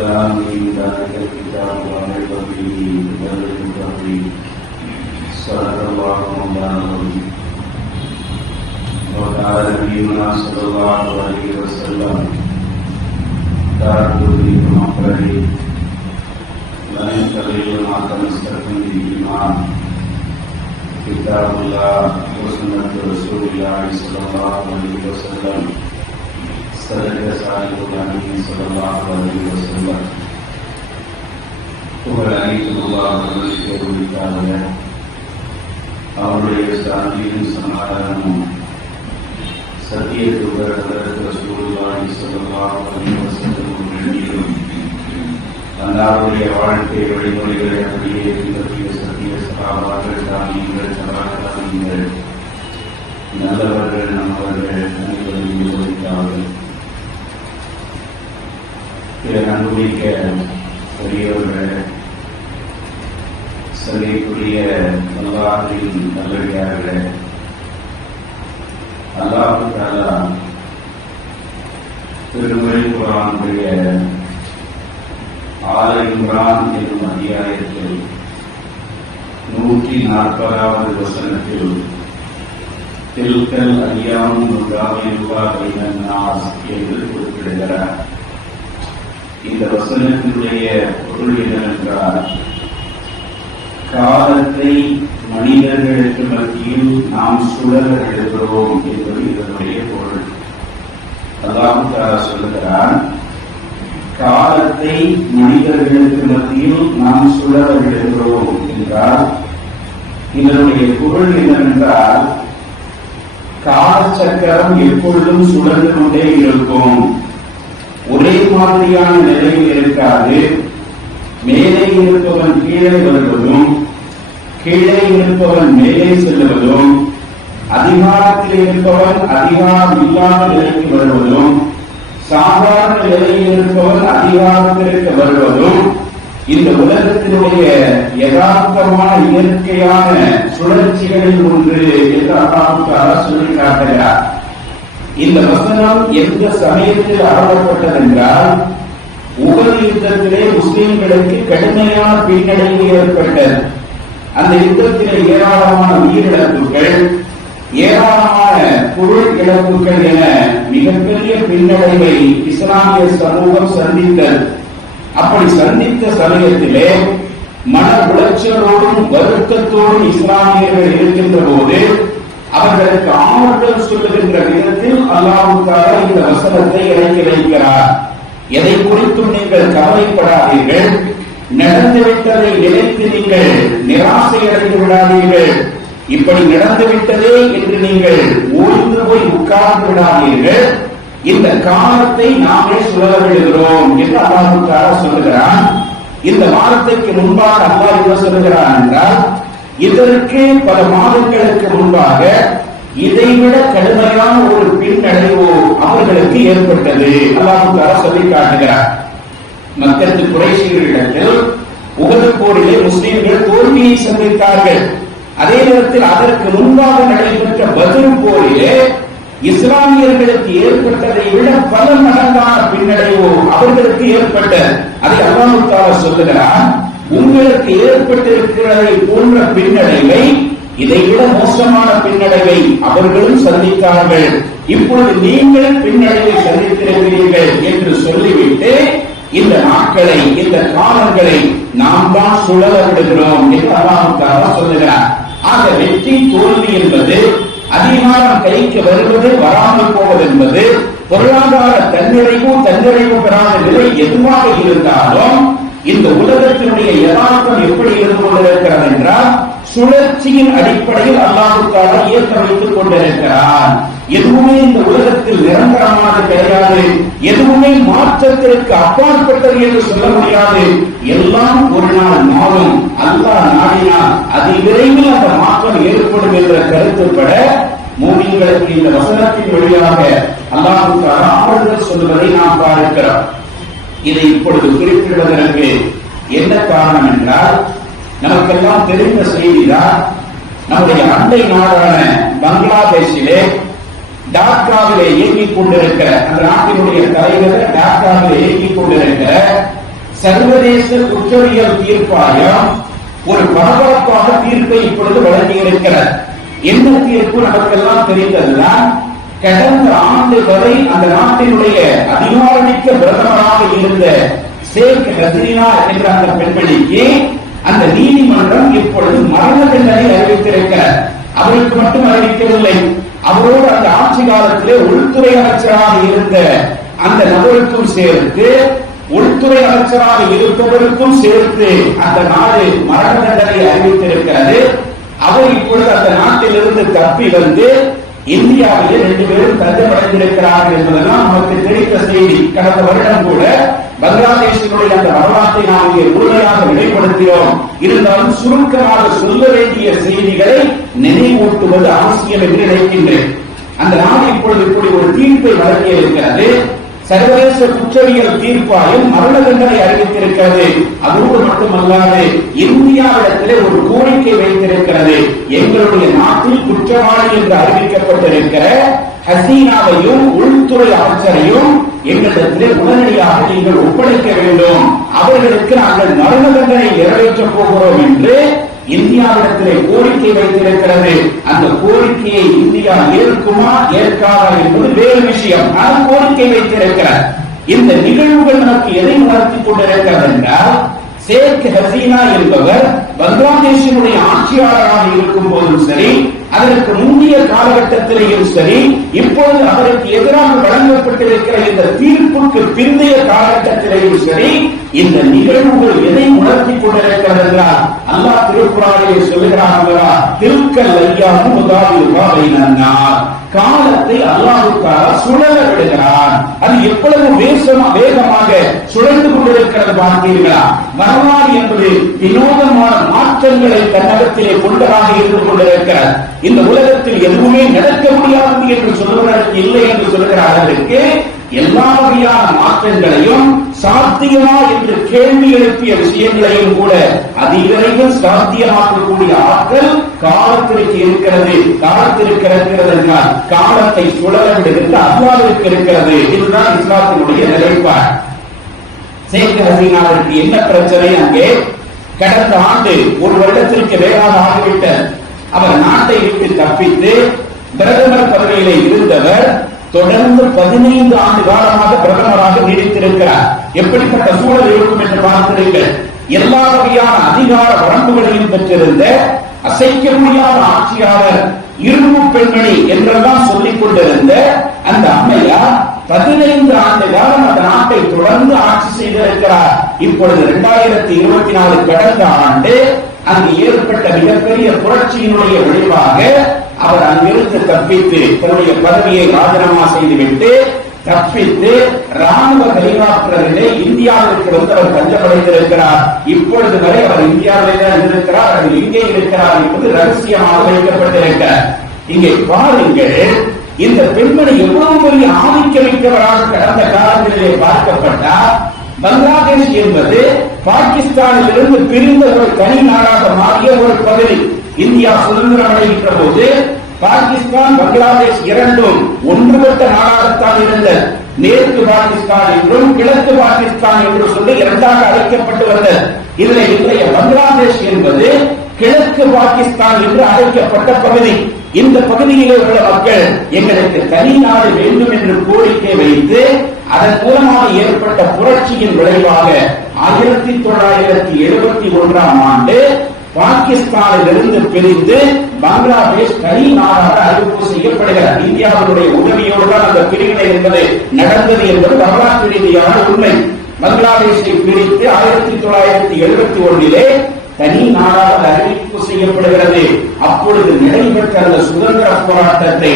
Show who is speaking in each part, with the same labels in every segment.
Speaker 1: ألف لام ذلك الكتاب لا ريب فيه هدى للمتقين صدق الله مولانا وقال نبينا صلى الله عليه وسلم تركوا فيكم أقربين لا ينتظر ما تمسكتم بالإيمان كتاب الله وسنة رسول الله صلى الله عليه وسلم அவருடைய அவருடைய சாந்தியும் சமாதானமும் சத்திய அன்னாருடைய வாழ்க்கை வழிமுறைகளை அப்படியே பின்பற்றிய சத்திய சகாபாக்கள் சாமியங்கள் சகாதாமியங்கள் நல்லவர்கள் நம்மவர்கள் அனைவரும் யோசித்தார்கள் பிற அன்புமிக்க பெரியவர்கள் சங்கைக்குரிய அல்லாஹின் நல்லடியார்களே அல்லாஹு தாலா திருமறை குரானுடைய ஆல இம்ரான் என்னும் அத்தியாயத்தில் நூற்றி நாற்பதாவது வசனத்தில் தில்கல் ஐயாம் நுகாமிருவா நாஸ் என்று குறிப்பிடுகிறார். இந்த வசனத்தினுடைய பொருள் என்னவென்றால் காலத்தை மனிதர்களுக்கு மத்தியில் நாம் சுழல எழுதுகிறோம் என்பது இதனுடைய பொருள். அதாவது சொல்லுகிறான் காலத்தை மனிதர்களுக்கு மத்தியில் நாம் சுழல விடுகிறோம் என்றால் இதனுடைய பொருள் என்னவென்றால் காலச்சக்கரம் எப்பொழுதும் சுழன்று கொண்டே இருக்கும். ஒரே மாதிரியான நிலையில் இருக்காது. மேலே இருப்பவன் கீழே வருவதும் கீழே இருப்பவன் மேலே செல்லுவதும் அதிகாரத்தில் இருப்பவன் அதிகாரம் இல்லாத நிலைக்கு வருவதும் சாதாரண நிலையில் இருப்பவன் அதிகாரத்திற்கு வருவதும் இந்த உலகத்தினுடைய யதார்த்தமான இயற்கையான சுழற்சிகளில் ஒன்று என்று அல்லாஹால சொல்லி காட்டுகிறார் இந்த வசனம் எந்த சமயத்தில் அறப்பட்டதென்றால் உகது யுத்தத்திலே முஸ்லிம்களுக்கு கடுமையான பின்னடைவு ஏற்பட்டது. அந்த யுத்தத்திலே ஏராளமான உயிரிழப்புகள் ஏராளமான பொருள் இழப்புகள் என மிகப்பெரிய பின்னடைவை இஸ்லாமிய சமூகம் சந்தித்தது. அப்படி சந்தித்த சமயத்திலே மன உளைச்சலோடும் வருத்தத்தோடும் இஸ்லாமியர்கள் இருக்கின்ற போது அவர்களுக்கு ஆறுதல் சொல்லுகின்ற விதத்தில் அல்லாவுக்காக இந்த வசனத்தை இறக்கி வைக்கிறார். எதை குறித்தும் நீங்கள் கவலைப்படாதீர்கள். நடந்துவிட்டதை நினைத்து நீங்கள் நிராசை அடைந்து விடாதீர்கள். இப்படி நடந்துவிட்டதே என்று நீங்கள் ஓய்ந்து போய் உட்கார்ந்து விடாதீர்கள். இந்த காலத்தை நாமே சுழல விடுகிறோம் என்று அல்லாஹுக்காக சொல்லுகிறான். இந்த வாரத்திற்கு முன்பாக அல்லாஹ் என்ன சொல்லுகிறான் என்றால் இதற்கு பல மாதங்களுக்கு முன்பாக இதைவிட கடுமையான ஒரு பின்னடைவு அவர்களுக்கு ஏற்பட்டது. அல்லாஹுக்காக சொல்லி காட்டுகிறார். மக்களுக்கு குறைசீர்களிடத்தில் உகது போரிலே முஸ்லிம்கள் தோல்வியை சந்தித்தார்கள். அதே நேரத்தில் அதற்கு முன்பாக நடைபெற்ற பதில் போரிலே இஸ்லாமியர்களுக்கு ஏற்பட்டதை விட பல மடங்கான பின்னடைவு அவர்களுக்கு ஏற்பட்ட. அதை அல்லாஹால சொல்லுகிறார் உங்களுக்கு ஏற்பட்டிருக்கிறதை போன்ற பின்னடைவை இதைவிட மோசமான பின்னடைவை அவர்களும் சந்தித்தார்கள். இப்பொழுது நீங்கள் பின்னடைவை சந்தித்திருக்கிறீர்கள் என்று சொல்லிவிட்டு இந்த நாட்களை இந்த காலங்களை நாம் தான் சுழல விடுகிறோம் என்று அல்லாஹால சொல்லுகிறார். ஆக வெற்றி தோல்வி என்பது அதிகாரம் கைக்கு வருவது வராமல் போவது என்பது பொருளாதார தன்னிறைவு தன்னிறைவு பெறாத நிலை எதுவாக இருந்தாலும் இந்த உலகத்தினுடைய யதார்த்தம் எப்படி இருந்து கொண்டிருக்கிறது என்றால் சுழற்சியின் அடிப்படையில் அல்லாஹுக்காக இயக்க வைத்துக் கொண்டிருக்கிறார் எதுவுமே இந்த உலகத்தில் நிரந்தரமானது கிடையாது. எதுவுமே மாற்றத்திற்கு அப்பாற்பட்டது என்று சொல்ல முடியாது. எல்லாம் ஒரு நாள் மாறும். அல்லாஹ் நாடினால் அதி விரைவில் அந்த மாற்றம் ஏற்படும் என்ற கருத்துப்பட மூமின்களுக்கு இந்த வசனத்தின் வழியாக அல்லாஹு ஆறுதல் சொல்வதை நாம் பார்க்கிறோம். இதை இப்பொழுது குறிப்பிடுவதற்கு என்ன காரணம் என்றால் நமக்கெல்லாம் தெரிந்த செய்திதான் நம்முடைய அண்டை நாடான பங்களாதேஷிலே டாக்காவிலே இயங்கிக் கொண்டிருக்கிற அந்த நாட்டினுடைய தலைவர் டாக்காவிலே இயங்கிக் கொண்டிருக்கிற சர்வதேச குற்றவியல் தீர்ப்பாயம் ஒரு பரபரப்பாக தீர்ப்பை இப்பொழுது வழங்கியிருக்கிறது. என்ன தீர்ப்பு? நமக்கெல்லாம் தெரிந்ததுதான் கடந்த ஆண்டு வரை அந்த நாட்டினுடைய அதிகாரமிக்க பிரதமராக இருந்த ஷேக் ஹசீனா என்ற அந்த பெண்மணிக்கு அந்த நீதிமன்றம் இப்பொழுது மரண தண்டனை அறிவித்திருக்க அவருக்கு மட்டும் அறிவிக்கவில்லை. அவரோடு அந்த ஆட்சி காலத்திலே உள்துறை அமைச்சராக இருந்த அந்த நபருக்கும் சேர்த்து உள்துறை அமைச்சராக இருப்பவருக்கும் சேர்த்து அந்த நாடு மரண தண்டனை அறிவித்திருக்கிறது. அவர் இப்பொழுது அந்த நாட்டிலிருந்து தப்பி வந்து இந்தியாவிலே ரெண்டு பேரும் தஞ்சமடைந்திருக்கிறார்கள் என்பதெல்லாம் நமக்கு தெரிந்த செய்தி. கடந்த வருடம் கூட பங்களாதேஷினுடைய அந்த வரலாற்றை நாம் இங்கே முழுமையாக வெளிப்படுத்தினோம் இருந்தாலும் சுருக்கமாக சொல்ல வேண்டிய செய்திகளை நினைவூட்டுவது அவசியம் என்று நினைக்கின்றேன். அந்த நாடு இப்பொழுது இப்படி ஒரு தீர்ப்பை வழங்கியிருக்கிறது. சர்வதேச குற்றவியல் தீர்ப்பாயம் மரண தண்டனை அறிவித்திருக்கிறது. அதோடு மட்டுமல்லாது இந்தியாவிடத்திலே ஒரு கோரிக்கை வைத்திருக்கிறது. எங்களுடைய நாட்டில் குற்றவாளி என்று அறிவிக்கப்பட்டிருக்கிற ஹசீனாவையும் உள்துறை அமைச்சரையும் எங்களிடத்திலே உடனடியாக நீங்கள் ஒப்படைக்க வேண்டும். அவர்களுக்கு நாங்கள் மரண தண்டனை நிறைவேற்றப் போகிறோம் என்று இந்தியாவிடத்திலே கோரிக்கை வைத்திருக்கிறது. அந்த கோரிக்கையை இந்தியா ஏற்குமா ஏற்காதா என்பது வேறு விஷயம். ஆனால் கோரிக்கை வைத்திருக்கிறார். இந்த நிகழ்வுகள் நமக்கு எதை உணர்த்திக் கொண்டிருக்கிறது என்றால் ஷேக் ஹசீனா என்பவர் பங்களாதேஷினுடைய ஆட்சியாளராக இருக்கும் போதும் சரி அதற்கு முந்தைய காலகட்டத்திலேயும் சரி இப்பொழுது அவருக்கு எதிராக வழங்கப்பட்டிருக்கிற இந்த தீர்ப்புக்கு பிந்தைய காலகட்டத்திலேயும் சரி இந்த நிகழ்வுகள் எதை உணர்த்தி கொண்டிருக்கிறது என்றால் அல்லா திருக்குறானிலே சொல்லுகிறார்களா திருக்கல் ஐயா உதாவினார் காலத்தை அல்லாவுக்காக சுழல விடுகிறான். அது எவ்வளவு வேசமா வேகமாக சுழந்து கொண்டிருக்கிறது பார்த்தீர்களா? வரலாறு என்பது வினோதமான மாற்றங்களை தன்னகத்திலே கொண்டதாக இருந்து கொண்டிருக்கிறது. இந்த உலகத்தில் எதுவுமே நடக்க முடியாது என்று சொல்லுவதற்கு இல்லை என்று சொல்லுகிற அளவிற்கு எல்லா வகையான மாற்றங்களையும் சாத்தியமா என்று கேள்வி எழுப்பிய விஷயங்களையும் கூட அதிவிரைவில் சாத்தியமாக்கக்கூடிய ஆற்றல் காலத்திற்கு இருக்கிறது. காலத்திற்கு இருக்கிறது என்றால் காலத்தை சுழல விடுகின்ற அல்லாவிற்கு இருக்கிறது இதுதான் இஸ்லாத்தினுடைய நிலைப்பாடு. ஷேக் ஹசீனாவிற்கு என்ன பிரச்சனை அங்கே? கடந்த ஆண்டு ஒரு வருடத்திற்கு வேறாக ஆகிவிட்ட அவர் நாட்டை விட்டு தப்பித்து பிரதமர் பதவியிலே இருந்தவர் தொடர்ந்து பதினைந்து ஆண்டு காலமாக பிரதமராக நீடித்திருக்கிறார். எப்படிப்பட்ட சூழல் இருக்கும் என்று பார்க்கிறீர்கள். எல்லா வகையான அதிகார வரம்புகளையும் பெற்றிருந்த அசைக்க முடியாத ஆட்சியாளர் இரும்பு பெண்மணி என்றெல்லாம் சொல்லிக் கொண்டிருந்த அந்த அம்மையார் பதினைந்து ஆண்டு காலம் அந்த நாட்டை தொடர்ந்து ஆட்சி செய்திருக்கிறார். இப்பொழுது இரண்டாயிரத்தி இருபத்தி நாலு கடந்த ஆண்டு அங்கு ஏற்பட்ட மிகப்பெரிய புரட்சியினுடைய விளைவாக அவர் அங்கிருந்து தப்பித்து தன்னுடைய பதவியை ராஜினாமா செய்துவிட்டு தப்பித்து ராணுவ கைகாற்றலிலே இந்தியாவிற்கு வந்து அவர் தஞ்சமடைந்திருக்கிறார். இப்பொழுது வரை அவர் இந்தியாவிலே தான் இருக்கிறார் அவர் எங்கே இருக்கிறார் என்பது ரகசியமாக வைக்கப்பட்டிருக்க இங்கே பாருங்கள் இந்த பெண்மணி எவ்வளவு பெரிய ஆதிக்கமிக்கவராக கடந்த காலங்களிலே பார்க்கப்பட்டார். பங்களாதேஷ் என்பது பாகிஸ்தானிலிருந்து பிரிந்த ஒரு தனி நாடாக மாறிய ஒரு பகுதி. இந்தியா சுதந்திரம் அடைகின்ற போது பாகிஸ்தான் பங்களாதேஷ் இரண்டும் ஒன்றுபட்ட நாடாகத்தான் இருந்த மேற்கு பாகிஸ்தான் என்றும் கிழக்கு பாகிஸ்தான் என்று சொல்லி இரண்டாக அழைக்கப்பட்டு வந்தது. இதுல இன்றைய பங்களாதேஷ் என்பது கிழக்கு பாகிஸ்தான் என்று அழைக்கப்பட்ட பகுதி. இந்த பகுதியிலே உள்ள மக்கள் எங்களுக்கு தனி நாடு வேண்டும் என்று கோரிக்கை வைத்து அதன் மூலமாக ஏற்பட்ட புரட்சியின் விளைவாக ஆயிரத்தி தொள்ளாயிரத்தி எழுபத்தி ஒன்றாம் ஆண்டு பாகிஸ்தானிலிருந்து பிரிந்து பங்களாதேஷ் தனி நாடாக அறிவிப்பு செய்யப்படுகிறது. இந்தியாவுடைய உதவியோடு தான் அந்த பிரிவினை என்பது நடந்தது என்பது வரலாற்று ரீதியான உண்மை. பங்களாதேஷை பிரித்து ஆயிரத்தி தொள்ளாயிரத்தி எழுபத்தி ஒன்றிலே தனி நாடாக அறிவிப்பு செய்யப்படுகிறது. அப்பொழுது நடைபெற்ற அந்த சுதந்திர போராட்டத்தை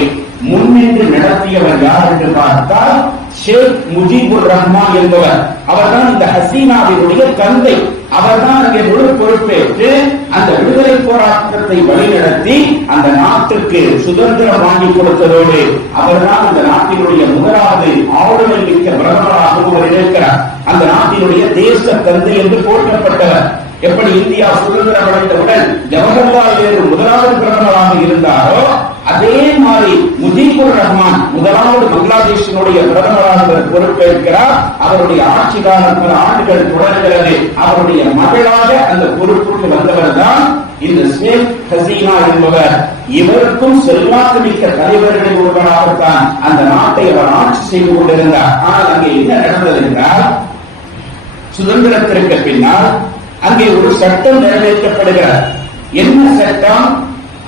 Speaker 1: முன்னின்று நடத்தியவர் யார் என்று பார்த்தால் ஷேக் முஜிபுர் ரஹ்மான் என்பவர். அவர்தான் இந்த ஹசீனாவினுடைய தந்தை. அவர்தான் அங்கே முழு பொறுப்பேற்று அந்த விடுதலை போராட்டத்தை வழிநடத்தி அந்த நாட்டுக்கு சுதந்திரம் வாங்கி கொடுத்ததோடு அவர்தான் அந்த நாட்டினுடைய முதலாவது ஆளுமை மிக்க பிரதமராகவும் அவர் இருக்கிறார். அந்த நாட்டினுடைய தேச தந்தை என்று போற்றப்பட்டவர். எப்படி இந்தியா சுதந்திரம் அடைந்தவுடன் ஜவஹர்லால் நேரு முதலாவது பிரதமராக இருந்தாரோ அதே மாதிரி முஜீபுர் ரஹ்மான் முதலாவது பங்களாதேஷினுடைய பிரதமராக பொறுப்பேற்கிறார். அவருடைய ஆட்சி காலம் பல ஆண்டுகள் தொடர்கிறது. அவருடைய மகளாக அந்த பொறுப்புக்கு வந்தவர் தான் இந்த ஷேக் ஹசீனா என்பவர். இவருக்கும் செல்வாக்கு மிக்க தலைவர்களில் ஒருவராகத்தான் அந்த நாட்டை அவர் ஆட்சி செய்து கொண்டிருந்தார். ஆனால் அங்கே என்ன நடந்தது என்றால் சுதந்திரத்திற்கு பின்னால் அங்கே ஒரு சட்டம் நிறைவேற்றப்படுகிறார் என்ன சட்டம்?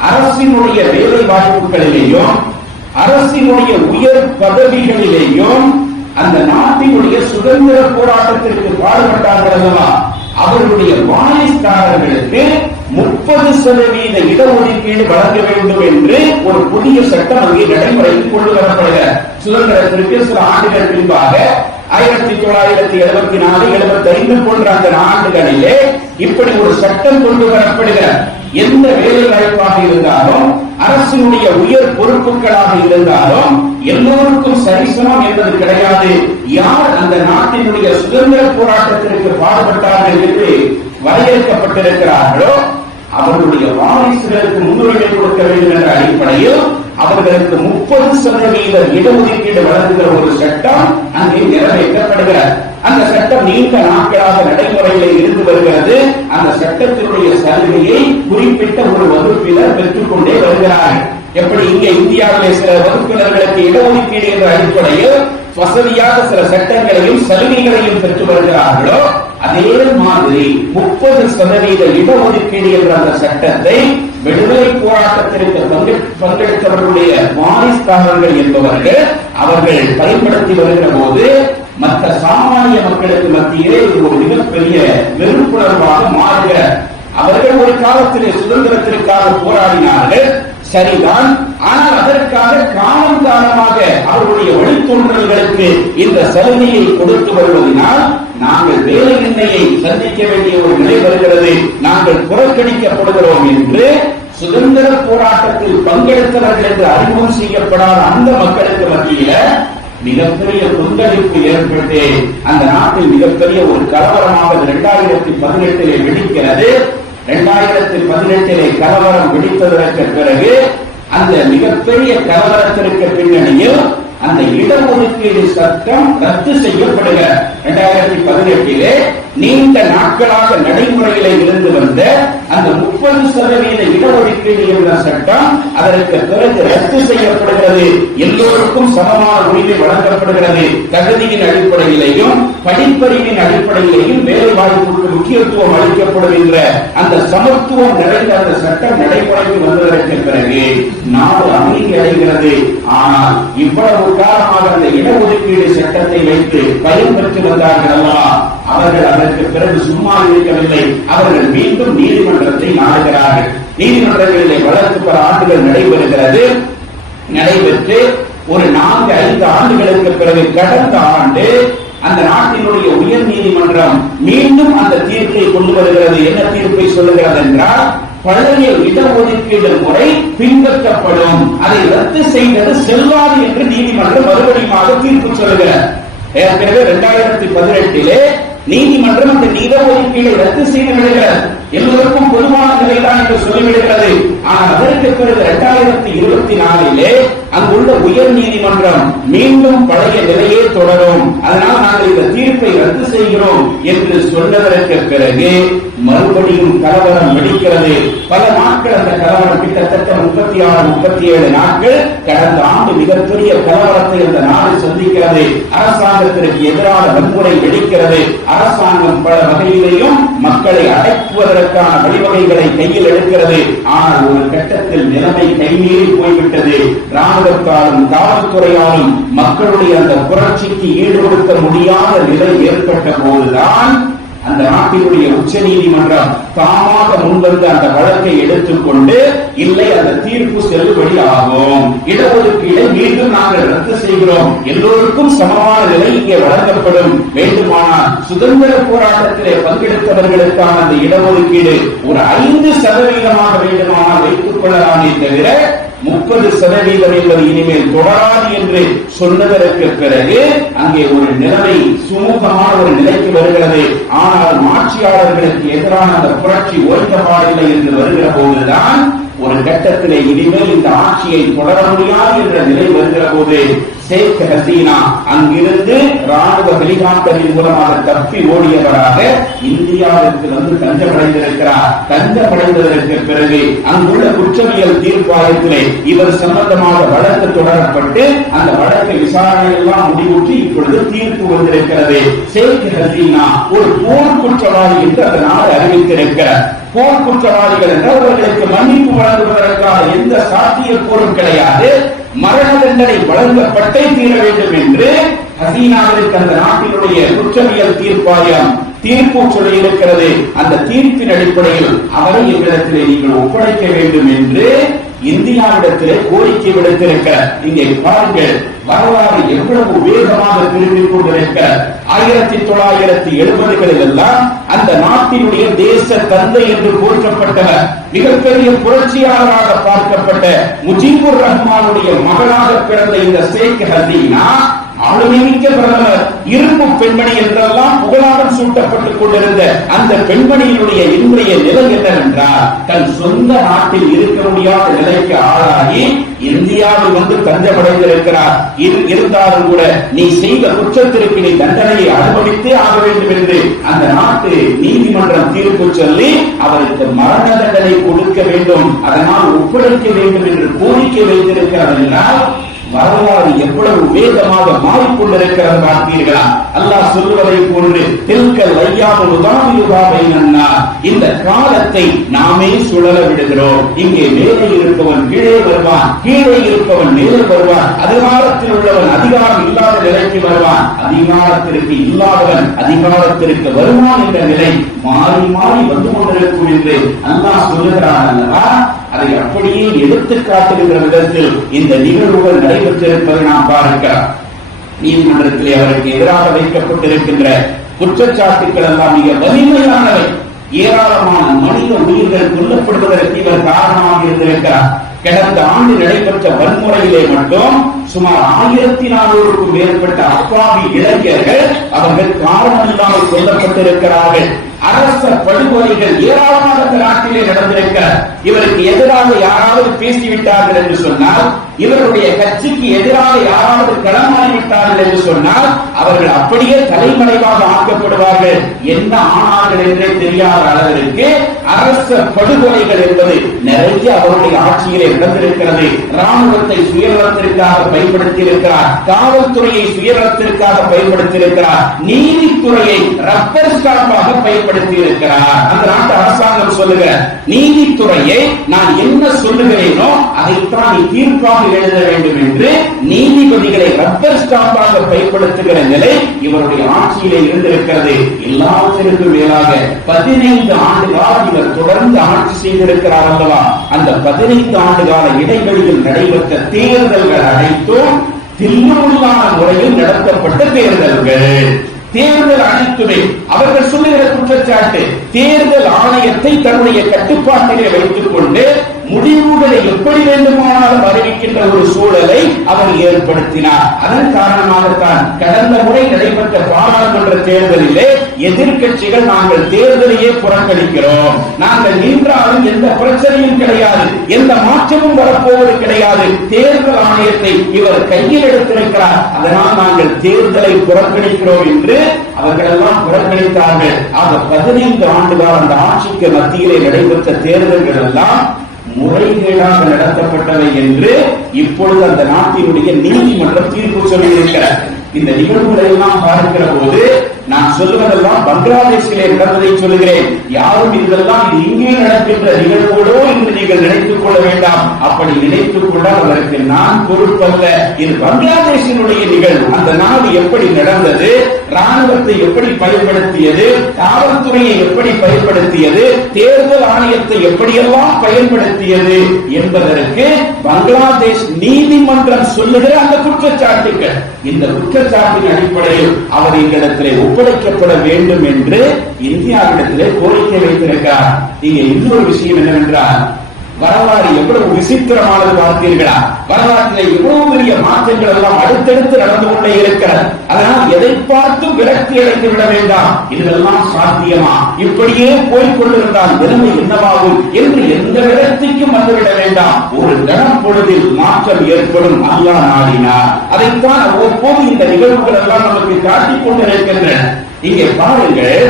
Speaker 1: அரசினுடைய வேலை வாய்ப்புகளிலேயும் அரசினுடைய உயர் பதவிகளிலேயும் அந்த நாட்டினுடைய சுதந்திர போராட்டத்திற்கு பாடுபட்டார்கள் அவர்களுடைய வாரிசுதாரர்களுக்கு முப்பது சதவீத இடஒதுக்கீடு வழங்க வேண்டும் என்று ஒரு புதிய சட்டம் அங்கே நடைமுறைக்கு கொண்டு வரப்படுகிற சுதந்திரத்திற்கு சில ஆண்டுகள் பின்பாக ஆயிரத்தி தொள்ளாயிரத்தி எழுபத்தி நாலு எழுபத்தி ஐந்து போன்ற அந்த ஆண்டுகளிலே இப்படி ஒரு சட்டம் கொண்டு வரப்படுகிற எந்த வேலை வாய்ப்பாக இருந்தாலும் அரசினுடைய உயர் பொறுப்புகளாக இருந்தாலும் எல்லோருக்கும் சரிசமம் என்பது கிடையாது. யார் அந்த நாட்டினுடைய சுதந்திர போராட்டத்திற்கு பாடுபட்டார்கள் என்று வரையறுக்கப்பட்டிருக்கிறார்களோ அவர்களுடைய வாரிசுகளுக்கு முன்னுரிமை கொடுக்க வேண்டும் என்ற அடிப்படையில் அவர்களுக்கு முப்பது சதவீத இடஒதுக்கீடு வழங்குகிற ஒரு சட்டம் அங்கே நிறைவேற்றப்படுகிறது. அந்த சட்டம் நீண்ட நாட்களாக நடைமுறையில் இருந்து வருகிறது. அந்த சட்டத்தினுடைய சலுகையை குறிப்பிட்ட ஒரு வகுப்பினர் பெற்றுக்கொண்டே வருகிறார்கள். எப்படி இங்க இந்தியாவிலே சில வகுப்பினர்களுக்கு இடஒதுக்கீடு என்ற அடிப்படையில் வசதியாக சில சட்டங்களையும் சலுகைகளையும் பெற்று வருகிறார்களோ அதே மாதிரி முப்பது சதவீத இடஒதுக்கீடு என்ற அந்த சட்டத்தை விடுதலை போராட்டத்திற்கு பங்கு- பங்கெடுத்தவர்களுடைய வாரிசுதாரர்கள் என்பவர்கள் அவர்கள் பயன்படுத்தி வருகிற போது மற்ற சாமானிய மக்களுக்கு மத்தியிலே இது ஒரு மிகப்பெரிய வெறுப்புணர்வாக மாறுகிற. அவர்கள் ஒரு காலத்திலே சுதந்திரத்திற்காக போராடினார்கள். சரிதான். ஆனால் அதற்காக காலம் காலமாக அவருடைய வழித்தோன்றல்களுக்கு இந்த சலுகையை கொடுத்து வருவதனால் நாங்கள் வேலையின்மையை சந்திக்க வேண்டிய ஒரு நிலை வருகிறது. நாங்கள் புறக்கணிக்கப்படுகிறோம் என்று சுதந்திர போராட்டத்தில் பங்கெடுத்தவர்கள் என்று அறிமுகம் செய்யப்படாத அந்த மக்களுக்கு மத்தியில மிகப்பெரிய கொந்தளிப்பு ஏற்பட்டு அந்த நாட்டில் மிகப்பெரிய ஒரு கலவரமாக இரண்டாயிரத்தி பதினெட்டிலே வெடிக்கிறது. இரண்டாயிரத்தி பதினெட்டிலே கலவரம் வெடித்ததற்கு பிறகு அந்த மிகப்பெரிய கலவரத்திற்கு பின்னணியில் அந்த இடஒதுக்கீடு சட்டம் ரத்து செய்யப்படுக. இரண்டாயிரத்தி பதினெட்டிலே நீண்ட நாட்களாக நடைமுறையில இருந்து வந்த அந்த முப்பது சதவீத இடஒதுக்கீடு என்ற சட்டம் அதற்கு பிறகு ரத்து செய்யப்படுகிறது. எல்லோருக்கும் சமமான உரிமை வழங்கப்படுகிறது. தகுதியின் அடிப்படையிலையும் படிப்பறிவின் அடிப்படையிலையும் வேலை வாய்ப்புக்கு முக்கியத்துவம் அளிக்கப்படும் என்ற அந்த சமத்துவம் நிறைந்த அந்த சட்டம் நடைமுறைக்கு வந்ததற்கு பிறகு நாடு அமைதி அடைகிறது ஆனால் இவ்வளவு காலமாக அந்த இடஒதுக்கீடு சட்டத்தை வைத்து பயன்பெற்று வந்தார்கள் அல்லவா அவர்கள் அதற்கு பிறகு சும்மா இருக்கவில்லை. அவர்கள் மீண்டும் நீதிமன்றத்தை நாடுகிறார்கள் நீதிமன்றங்களிலே வழக்கு பல ஆண்டுகள் நடைபெறுகிறது. நடைபெற்று ஒரு நான்கு ஐந்து ஆண்டுகளுக்கு பிறகு கடந்த ஆண்டு அந்த நாட்டினுடைய உயர் நீதிமன்றம் மீண்டும் அந்த தீர்ப்பை கொண்டு வருகிறது. என்ன தீர்ப்பை சொல்லுகிறது என்றால் பழைய இடஒதுக்கீடு முறை பின்பற்றப்படும். அதை ரத்து செய்தது செல்லாது என்று நீதிமன்றம் மறுபடியும் தீர்ப்பு சொல்லுகிறார் ஏற்கனவே இரண்டாயிரத்தி பதினெட்டிலே நீதிமன்றம் அந்த இடஒதுக்கீடை ரத்து செய்து விடுகிறது எல்லோருக்கும் பொதுவான நிலைதான் என்று சொல்லிவிடுகிறது. ஆனால் அதற்கு பிறகு இரண்டாயிரத்தி இருபத்தி நாலிலே அங்குள்ள உயர் நீதிமன்றம் மீண்டும் பழைய நிலையே தொடரும். அதனால் நாங்கள் இந்த தீர்ப்பை ரத்து செய்கிறோம் என்று சொன்னதற்கு பிறகு மறுபடியும் கலவரம் வெடிக்கிறது. பல நாட்கள் அந்த கலவரம் கிட்டத்தட்ட முப்பத்தி ஆறு முப்பத்தி ஏழு நாட்கள் கடந்த ஆண்டு மிகப்பெரிய கலவரத்தை அந்த நாடு சந்திக்கிறது. அரசாங்கத்திற்கு எதிரான வன்முறை வெடிக்கிறது. அரசாங்கம் பல வகையிலேயும் மக்களை அடக்குவதற்கான வழிவகைகளை கையில் எடுக்கிறது. ஆனால் ஒரு கட்டத்தில் நிலைமை கைமீறி போய்விட்டது. ராணுவ ராணுவத்தாலும் காவல்துறையாலும் மக்களுடைய அந்த புரட்சிக்கு ஈடுபடுத்த முடியாத நிலை ஏற்பட்ட போதுதான் அந்த நாட்டினுடைய உச்ச நீதிமன்றம் தாமாக முன்வந்து அந்த வழக்கை எடுத்துக்கொண்டு இல்லை அந்த தீர்ப்பு செல்லுபடி ஆகும் இடஒதுக்கீடை மீண்டும் நாங்கள் ரத்து செய்கிறோம். எல்லோருக்கும் சமமான நிலை இங்கே வழங்கப்படும். வேண்டுமானால் சுதந்திர போராட்டத்திலே பங்கெடுத்தவர்களுக்கான அந்த இடஒதுக்கீடு ஒரு ஐந்து சதவீதமாக வேண்டுமானால் வைத்துக் கொள்ளலாமே தவிர முப்பது சதவீதம் என்பது இனிமேல் தொடராது என்று சொன்னதற்கு பிறகு அங்கே ஒரு நிலைமை சுமூகமான ஒரு நிலைக்கு வருகிறது. ஆனால் ஆட்சியாளர்களுக்கு எதிரான அந்த புரட்சி ஓய்ந்தபாடில்லை என்று வருகிற போதுதான் ஒரு கட்டத்திலே இனிமேல் இந்த ஆட்சியை தொடர முடியாது என்ற நிலை வருகிற போது ஷேக் ஹசீனா அங்கிருந்து ராணுவ ஹெலிகாப்டரின் மூலமாக தப்பி ஓடியவராக இந்தியாவிற்கு வந்து தஞ்சமடைந்திருக்கிறார். தஞ்சமடைந்ததற்கு பிறகு அங்குள்ள குற்றவியல் தீர்ப்பாயத்திலே இவர் சம்பந்தமாக வழக்கு தொடரப்பட்டு அந்த வழக்கு விசாரணை எல்லாம் முடிவுற்று இப்பொழுது தீர்ப்பு வந்திருக்கிறது ஷேக் ஹசீனா ஒரு போர் குற்றவாளி என்று அந்த நாடு அறிவித்திருக்கிறார் போர் குற்றவாளிகள் என்றால் அவர்களுக்கு மன்னிப்பு வழங்குவதற்கான எந்த சாத்தியக்கூறும் கிடையாது. மரண தண்டனை வழங்கப்பட்டே தீர வேண்டும் என்று ஹசீனாவிற்கு அந்த நாட்டினுடைய குற்றவியல் தீர்ப்பாயம் தீர்ப்பு சொல்லியிருக்கிறது அந்த தீர்ப்பின் அடிப்படையில் அவரை எங்களிடத்திலே நீங்கள் ஒப்படைக்க வேண்டும் என்று இந்தியாவிடத்திலே கோரிக்கை விடுத்திருக்கிறார். இங்கே பாருங்கள் வரலாறு எவ்வளவு வேகமாக திரும்பிக் கொண்டிருக்க ஆயிரத்தி தொள்ளாயிரத்தி எழுபதுகளில் எல்லாம் அந்த நாட்டினுடைய தேச தந்தை என்று போற்றப்பட்டவர் மிகப்பெரிய புரட்சியாளராக பார்க்கப்பட்ட முஜிபுர் ரஹ்மானுடைய மகளாக பிறந்த இந்த ஷேக் ஹசீனா ஆளுமைமிக்க பிரதமர் இரும்பு பெண்மணி என்றெல்லாம் புகழாரம் சூட்டப்பட்டுக் கொண்டிருந்த அந்த பெண்மணியினுடைய இன்றைய நிலை என்னவென்றால் தன் சொந்த நாட்டில் இருக்க முடியாத நிலைக்கு ஆளாகி இந்தியாவில் வந்து தஞ்சமடைந்திருக்கிறார். இரு- இருந்தாலும் கூட நீ செய்த குற்றத்திற்கு நீ தண்டனையை அனுபவித்தே ஆக வேண்டும் என்று அந்த நாட்டு நீதிமன்றம் தீர்ப்பு சொல்லி அவருக்கு மரண தண்டனை கொடுக்க வேண்டும். அதனால் ஒப்படைக்க வேண்டும் என்று கோரிக்கை வைத்திருக்கிறார் என்றால் வரலாறு எவ்வளவு வேகமாக மாறிக்கொண்டிருக்கிறது பார்த்தீர்களா அல்லாஹ் சொல்லுவதை போன்று தில்கல் ஐயாமுதாமியுதாவை இந்த காலத்தை நாமே சுழல விடுகிறோம். இங்கே மேலே இருப்பவன் கீழே வருவான் கீழே இருப்பவன் மேலே வருவான். அதிகாரத்தில் உள்ளவன் அதிகாரம் இல்லாத நிலைக்கு வருவான். அதிகாரத்திற்கு இல்லாதவன் அதிகாரத்திற்கு வருவான் என்ற நிலை மாறி மாறி வந்து கொண்டிருக்கும் என்று அல்லாஹ் சொல்லுகிறான் அல்லவா? அதை அப்படியே எடுத்து காட்டுகின்ற விதத்தில் இந்த நிகழ்வுகள் நடைபெற்றிருப்பதை நாம் பார்க்கலாம். நீதிமன்றத்திலே அவருக்கு எதிராக வைக்கப்பட்டிருக்கின்ற குற்றச்சாட்டுக்கள் எல்லாம் மிக வலிமையானவை. ஏராளமான மனித உயிர்கள் கொல்லப்படுவதற்கு இவர் காரணமாக இருந்திருக்கிறார். கடந்த ஆண்டு நடைபெற்ற வன்முறையிலே மட்டும் சுமார் ஆயிரத்தி நானூறுக்கும் மேற்பட்ட அப்பாவி இளைஞர்கள் அவர்கள் காரணமில்லாமல் கொல்லப்பட்டிருக்கிறார்கள். அரச படுகொலைகள் ஏராளமாக நாட்டிலே நடந்திருக்கிறார் இவருக்கு எதிராக யாராவது பேசிவிட்டார்கள் என்று சொன்னால் இவருடைய கட்சிக்கு எதிராக யாராவது களமாறிவிட்டார்கள் என்று சொன்னால் அவர்கள் அப்படியே தலைமறைவாக ஆக்கப்படுவார்கள். என்ன ஆனார்கள் என்றே தெரியாத அளவிற்கு அரச படுகொலைகள் என்பது நிறைய அவருடைய ஆட்சியிலே நடந்திருக்கிறது. ராணுவத்தை சுயநலத்திற்காக பயன்படுத்தி இருக்கிறார் காவல்துறையை சுயநலத்திற்காக பயன்படுத்தி இருக்கிறார் நீதித்துறையை ரப்பர் ஸ்டாம்பாக பயன்படுத்தி இருக்கிறார் அந்த நாட்டு அரசாங்கம் சொல்லுகிற நீதித்துறையை நான் என்ன சொல்லுகிறேனோ அதைத்தான் நீ தீர்ப்பாக எழுத வேண்டும் என்று நீதிபதிகளை ரப்பர் ஸ்டாம்பாக பயன்படுத்துகிற நிலை இவருடைய ஆட்சியிலே இருந்திருக்கிறது. எல்லாத்திற்கும் மேலாக பதினைந்து ஆண்டு காலம் இவர் தொடர்ந்து ஆட்சி செய்திருக்கிறார் அல்லவா? அந்த பதினைந்து ஆண்டு கால இடைவெளியில் நடைபெற்ற தேர்தல்கள் அனைத்தும் தில்லுமுள்ளான முறையில் நடத்தப்பட்ட தேர்தல்கள். தேர்தல் அனைத்துமே அவர்கள் சொல்லுகிற குற்றச்சாட்டு தேர்தல் ஆணையத்தை தன்னுடைய கட்டுப்பாட்டிலே வைத்துக் கொண்டு முடிவுகளை எப்படி வேண்டுமானாலும் அறிவிக்கின்ற ஒரு சூழலை அவர் ஏற்படுத்தினார் அதன் காரணமாகத்தான் கடந்த முறை நடைபெற்ற பாராளுமன்ற தேர்தலிலே எதிர்க்கட்சிகள் நாங்கள் தேர்தலையே புறக்கணிக்கிறோம். நாங்கள் நின்றாலும் எந்த பிரச்சனையும் கிடையாது எந்த மாற்றமும் வரப்போவது கிடையாது. தேர்தல் ஆணையத்தை இவர் கையில் எடுத்திருக்கிறார். அதனால் நாங்கள் தேர்தலை புறக்கணிக்கிறோம் என்று அவர்களெல்லாம் புறக்கணித்தார்கள். ஆக பதினைந்து ஆண்டுகள் அந்த ஆட்சிக்கு மத்தியிலே நடைபெற்ற தேர்தல்கள் எல்லாம் முறைகேடாக நடத்தப்பட்டவை என்று இப்பொழுது அந்த நாட்டினுடைய நீதிமன்றம் தீர்ப்பு சொல்லியிருக்கிறார் இந்த நிகழ்வுகளை எல்லாம் பார்க்கிற போது நான் சொல்லுவதெல்லாம் பங்களாதேஷிலே நடந்ததை சொல்லுகிறேன். யாரும் இதெல்லாம் இது இங்கே நடக்கின்ற நிகழ்வோடோ என்று நீங்கள் நினைத்துக் கொள்ள வேண்டாம். அப்படி நினைத்துக் கொண்டால் அதற்கு நான் பொறுப்பல்ல. இது பங்களாதேஷினுடைய நிகழ்வு. அந்த நாடு எப்படி நடந்தது ராணுவத்தை எப்படி பயன்படுத்தியது காவல்துறையை எப்படி பயன்படுத்தியது தேர்தல் ஆணையத்தை எப்படியெல்லாம் பயன்படுத்தியது என்பதற்கு பங்களாதேஷ் நீதிமன்றம் சொல்லுகிற அந்த குற்றச்சாட்டுகள். இந்த குற்றச்சாட்டின் அடிப்படையில் அவர் எங்களிடத்திலே ஒப்படைக்கப்பட வேண்டும் என்று இந்தியாவிடத்திலே கோரிக்கை வைத்திருக்கிறார். இங்க இன்னொரு விஷயம் என்னவென்றால் வரலாறு எவ்வளவு விசித்திரமானது பார்த்தீர்களா வரலாற்றில் எவ்வளவு பெரிய மாற்றங்கள் எல்லாம் அடுத்தடுத்து நடந்து கொண்டே இருக்கிறது. அதனால் எதை பார்த்தும் விரக்தி அடைந்து விட வேண்டாம். இதெல்லாம் சாத்தியமா? இப்படியே போய்கொண்டிருந்தால் நிலைமை என்னவாகும் என்று எந்த விரக்திக்கும் வந்துவிட வேண்டாம். ஒரு கணம் பொழுதில் மாற்றம் ஏற்படும் அல்லா நாடினார் அதைத்தான் அவ்வப்போது இந்த நிகழ்வுகள் எல்லாம் நமக்கு காட்டிக் கொண்டிருக்கின்றன. இங்கே பாருங்கள்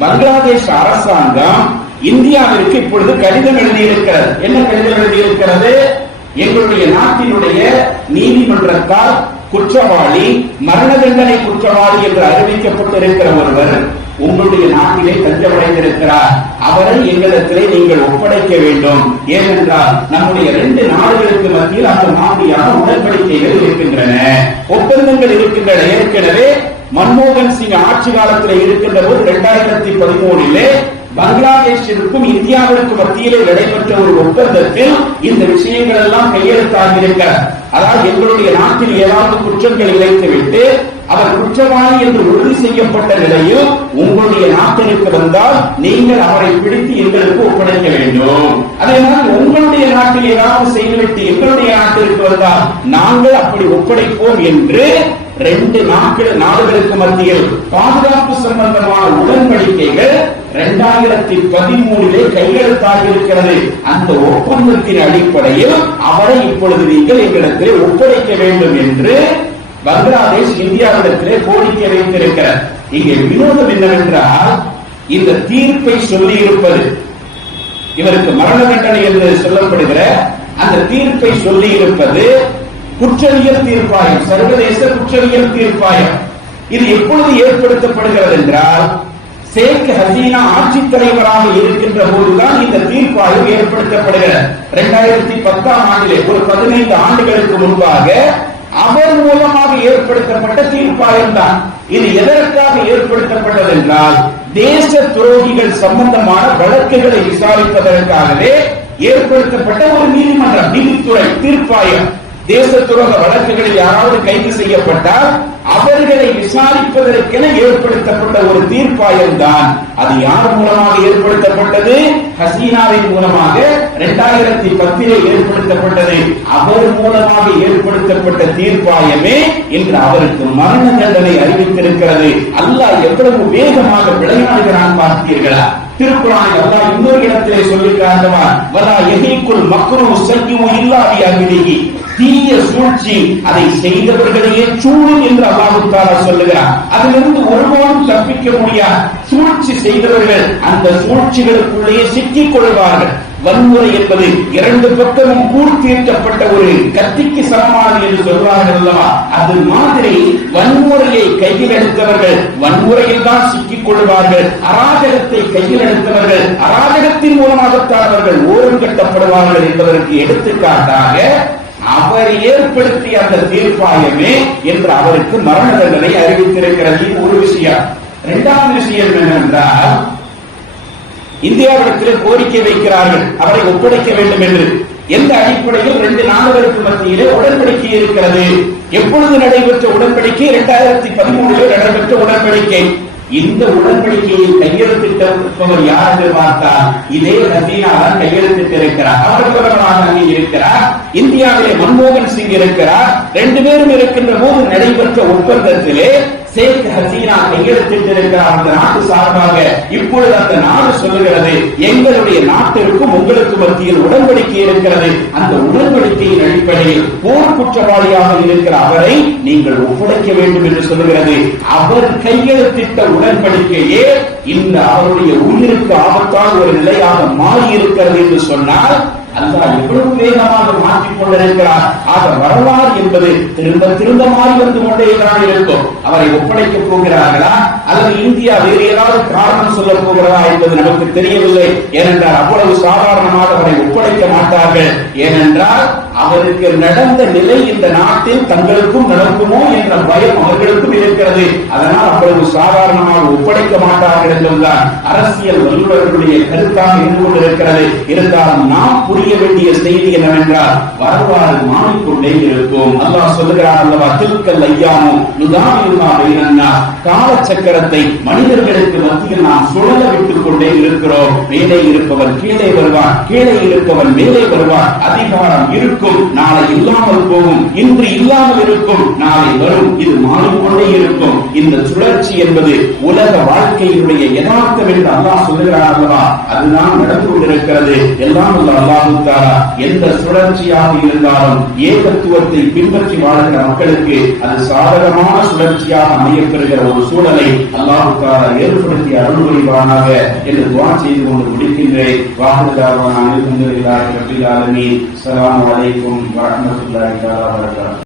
Speaker 1: பங்களாதேஷ் அரசாங்கம் இந்தியாவிற்கு இப்பொழுது கடிதம் எழுதியிருக்கிறது. என்ன கடிதம் எழுதியிருக்கிறது? எங்களுடைய நாட்டினுடைய நீதிமன்றத்தால் குற்றவாளி மரண தண்டனை குற்றவாளி என்று அறிவிக்கப்பட்டிருக்கிற ஒருவர் உங்களுடைய நாட்டிலே தஞ்சமடைந்திருக்கிறார். அவரை எங்களிடத்திலே நீங்கள் ஒப்படைக்க வேண்டும். ஏனென்றால் நம்முடைய ரெண்டு நாடுகளுக்கு மத்தியில் அந்த மாதிரியான உடன்படிக்கைகள் இருக்கின்றன. ஒப்பந்தங்கள் இருக்கின்றன. ஏற்கனவே மன்மோகன் சிங் ஆட்சி காலத்தில் இருக்கின்ற போது இரண்டாயிரத்தி பதிமூணிலே பங்களாதேஷிற்கும் இந்தியாவிற்கும் மத்தியிலே நடைபெற்ற ஒரு ஒப்பந்தத்தில் இந்த விஷயங்கள் எல்லாம் கையெழுத்தாகியிருக்க. அதாவது எங்களுடைய நாட்டில் ஏதாவது குற்றங்கள் இழைத்துவிட்டு அவர் குற்றவாளி என்று உறுதி செய்யப்பட்ட நிலையில் உங்களுடைய நாட்டிற்கு வந்தால் நீங்கள் அவரை பிடித்து எங்களுக்கு ஒப்படைக்க வேண்டும். அதே மாதிரி உங்களுடைய நாட்டில் ஏதாவது செய்துவிட்டு எங்களுடைய நாட்டிற்கு வந்தால் நாங்கள் அப்படி ஒப்படைப்போம் என்று ரெண்டு நாட்கள் நாடுகளுக்கு மத்தியில் பாதுகாப்பு சம்பந்தமான உடன்படிக்கைகள் இரண்டாயிரத்தி பதிமூணிலே கையெழுத்தாக இருக்கிறது. அந்த ஒப்பந்தத்தின் அடிப்படையில் அவரை இப்பொழுது நீங்கள் எங்களிடத்திலே ஒப்படைக்க வேண்டும் என்று பங்களாதேஷ் இந்தியாவிடத்திலே கோரிக்கை வைத்திருக்கிறார். இங்கே வினோதம் என்னவென்றால் இந்த தீர்ப்பை சொல்லி இருப்பது இவருக்கு மரண தண்டனை என்று சொல்லப்படுகிற அந்த தீர்ப்பை சொல்லி இருப்பது குற்றவியல் தீர்ப்பாயம். சர்வதேச குற்றவியல் தீர்ப்பாயம். இது எப்பொழுது ஏற்படுத்தப்படுகிறது என்றால் ஷேக் ஹசீனா ஆட்சித் தலைவராக இருக்கின்ற போதுதான் இந்த தீர்ப்பாயம் ஏற்படுத்தப்படுகிறது. இரண்டாயிரத்தி பத்தாம் ஆண்டிலே ஒரு பதினைந்து ஆண்டுகளுக்கு முன்பாக அவர் மூலமாக ஏற்படுத்தப்பட்ட தீர்ப்பாயம் தான் இது எதற்காக ஏற்படுத்தப்பட்டது என்றால் தேச துரோகிகள் சம்பந்தமான வழக்குகளை விசாரிப்பதற்காகவே ஏற்படுத்தப்பட்ட ஒரு நீதிமன்றம் நீதித்துறை தீர்ப்பாயம். தேச துரோக வழக்குகளில் யாராவது கைது செய்யப்பட்டால் அவர்களை விசாரிப்பதற்கென ஏற்படுத்தப்பட்ட ஒரு தீர்ப்பாயம் தான் அது யார் மூலமாக ஏற்படுத்தப்பட்டது? ஹசீனாவின் மூலமாக இரண்டாயிரத்தி பத்திலே ஏற்படுத்தப்பட்டது. அவர் மூலமாக ஏற்படுத்தப்பட்ட தீர்ப்பாயமே இன்று அவருக்கு மரண தண்டனை அறிவித்திருக்கிறது. அல்லாஹ் எவ்வளவு வேகமாக விளையாடுகிறான் பார்த்தீர்களா திருக்குறான் அல்லாஹ் இன்னொரு இடத்திலே சொல்லி காட்டுவான் வலா எஹிக்குல் மக்ரு செய்யும் இல்லாதி அகிலிகி தீய சூழ்ச்சி அதை செய்தவர்களையே சூழும் என்று அல்லாஹு தாலா சொல்லுகிறார் அதிலிருந்து ஒருபோதும் தப்பிக்க முடியாது சூழ்ச்சி செய்தவர்கள் அந்த சூழ்ச்சிகளுக்குள்ளேயே சிக்கிக் கொள்வார்கள். வன்முறை என்பது இரண்டு பக்கமும் கூர்த்தீர்க்கப்பட்ட ஒரு கத்திக்கு சமமானது என்று சொல்வார்கள் அல்லவா? அது மாதிரி வன்முறையை கையில் எடுத்தவர்கள் வன்முறையில் தான் சிக்கிக் கொள்வார்கள். அராஜகத்தை கையில் எடுத்தவர்கள் அராஜகத்தின் மூலமாகத்தான் அவர்கள் ஓரம் கட்டப்படுவார்கள் என்பதற்கு எடுத்துக்காட்டாக அவர் ஏற்படுத்திய அந்த தீர்ப்பாயமே என்று அவருக்கு மரண தண்டனை அறிவித்திருக்கிறது. ஒரு விஷயம். இரண்டாவது விஷயம் என்னவென்றால் இந்தியாவிடத்திலே கோரிக்கை வைக்கிறார்கள். அவரை ஒப்படைக்க வேண்டும் என்று. எந்த அடிப்படையில் ரெண்டு நாடுகளுக்கு மத்தியிலே உடன்படிக்கை இருக்கிறது? எப்பொழுது நடைபெற்ற உடன்படிக்கை? இரண்டாயிரத்தி பதிமூணிலே நடைபெற்ற உடன்படிக்கை. இந்த உடன்படிக்கையை கையெழுத்திட்டவர் யார் என்று பார்த்தால் இதே ஹசீனா தான் கையெழுத்திட்டு இருக்கிறார் அவர் பிரதமராக அங்கே இருக்கிறார். இந்தியாவிலே மன்மோகன் சிங் இருக்கிறார். ரெண்டு பேரும் இருக்கின்ற போது நடைபெற்ற ஒப்பந்தத்திலே ஷேக் ஹசீனா கையெழுத்திட்டிருக்கிறார் அந்த நாட்டு சார்பாக. இப்பொழுது அந்த நாடு சொல்லுகிறது எங்களுடைய நாட்டிற்கும் உங்களுக்கு மத்தியில் உடன்படிக்கை இருக்கிறது. அந்த உடன்படிக்கையின் அடிப்படையில் போர் குற்றவாளியாக இருக்கிற அவரை நீங்கள் ஒப்படைக்க வேண்டும் என்று சொல்லுகிறது. அவர் கையெழுத்திட்ட உடன்படிக்கையே இந்த அவருடைய உயிருக்கு ஆபத்தான ஒரு நிலையாக மாறி இருக்கிறது என்று சொன்னால்
Speaker 2: அல்லாஹ் எவ்வளவு வேகமாக மாற்றிக் கொண்டிருக்கிறார் ஆக வரலாறு என்பது திரும்ப திரும்ப மாறி வந்து கொண்டே தான் இருக்கும். அவரை ஒப்படைக்கப் போகிறார்களா? அல்லது இந்தியா வேறு ஏதாவது காரணம் சொல்ல போகிறதா என்பது நமக்கு தெரியவில்லை. ஏனென்றால் அவ்வளவு சாதாரணமாக அவரை ஒப்படைக்க மாட்டார்கள். ஏனென்றால் அவருக்கு நடந்த நிலை இந்த நாட்டில் தங்களுக்கும் நடக்குமோ என்ற பயம் அவர்களுக்கும் இருக்கிறது. அதனால் அவ்வளவு சாதாரணமாக ஒப்படைக்க மாட்டார்கள் என்பதுதான் அரசியல் வல்லுநர்களுடைய கருத்தாக இருந்து கொண்டிருக்கிறது. இருந்தாலும் நாம் புரிய வேண்டிய செய்தி என்னவென்றால் வரலாறு மாறிக்கொண்டே இருக்கும். அல்லாஹ் சொல்லுகிறார் அல்லவா திருக்கல் ஐயாமோ நுதாமியுமா வைரன்னா கால சக்கரத்தை மனிதர்களுக்கு மத்தியில் நாம் சுழல விட்டுக் கொண்டே இருக்கிறோம். மேலே இருப்பவர் கீழே வருவான் கீழே இருப்பவர் மேலே வருவான் அதிகாரம் இருக்கும் நாளை இல்லாமல் போகும். இன்று இல்லாமல் இருக்கும் நாளை வரும். இது மாறிக்கொண்டே இருக்கும். இந்த சுழற்சி என்பது உலக வாழ்க்கையினுடைய யதார்த்தம் என்று அல்லாஹ் சொல்லுகிறார் அல்லவா? அதுதான் நடந்து கொண்டிருக்கிறது. எல்லாம் உள்ள அல்லாஹு எந்த சுழற்சியாக இருந்தாலும் ஏகத்துவத்தை பின்பற்றி வாழ்கிற மக்களுக்கு அது சாதகமான சுழற்சியாக அமையப்பெறுகிற ஒரு சூழலை அல்லாஹுத்தாரா ஏற்படுத்தி அருள் புரிவானாக என்று துவா செய்து கொண்டு முடிக்கின்றேன். வாக்குதாவான அனைத்து ரபில் ஆலமீன். அஸ்ஸலாமு அலைக்கும் வரஹ்மத்துல்லாஹி வபரகாத்துஹு.